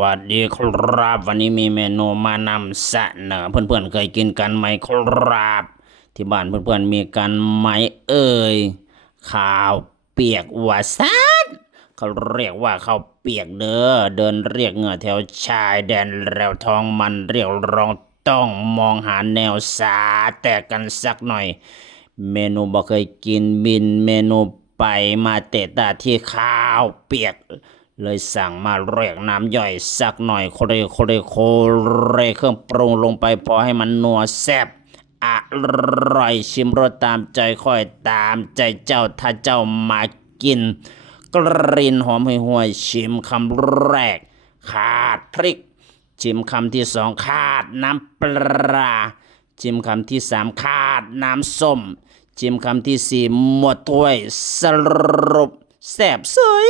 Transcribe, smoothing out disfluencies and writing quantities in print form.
วัสดีครับวันนี้มีเมนูมานำเสนอเพื่อนๆเคยกินกันไหมครับที่บ้านเพื่อนๆมีกันไหมเอ่ยข้าวเปียกวาซาดเขาเรียกว่าข้าวเปียกเด้อเดินเรียกเหงื่อแถวชายแดนแล้วท้องมันเรียกร้องต้องมองหาแนวสาแต่กันสักหน่อยเมนูบ่เคยกินบินเมนูไปมาเตะตาที่ข้าวเปียกเลยสั่งมาเรียกน้ำย่อยสักหน่อยโคเรเครื่องปรุงลงไปพอให้มันนัวแซ่บอร่อยชิมรสตามใจค่อยตามใจเจ้าถ้าเจ้ามากินกลิ่นหอมห่วยๆชิมคำแรกขาดพริกชิมคำที่สองขาดน้ำปลาชิมคำที่สามขาดน้ำส้มชิมคำที่สี่หมดถ้วยสรุปแซ่บสวย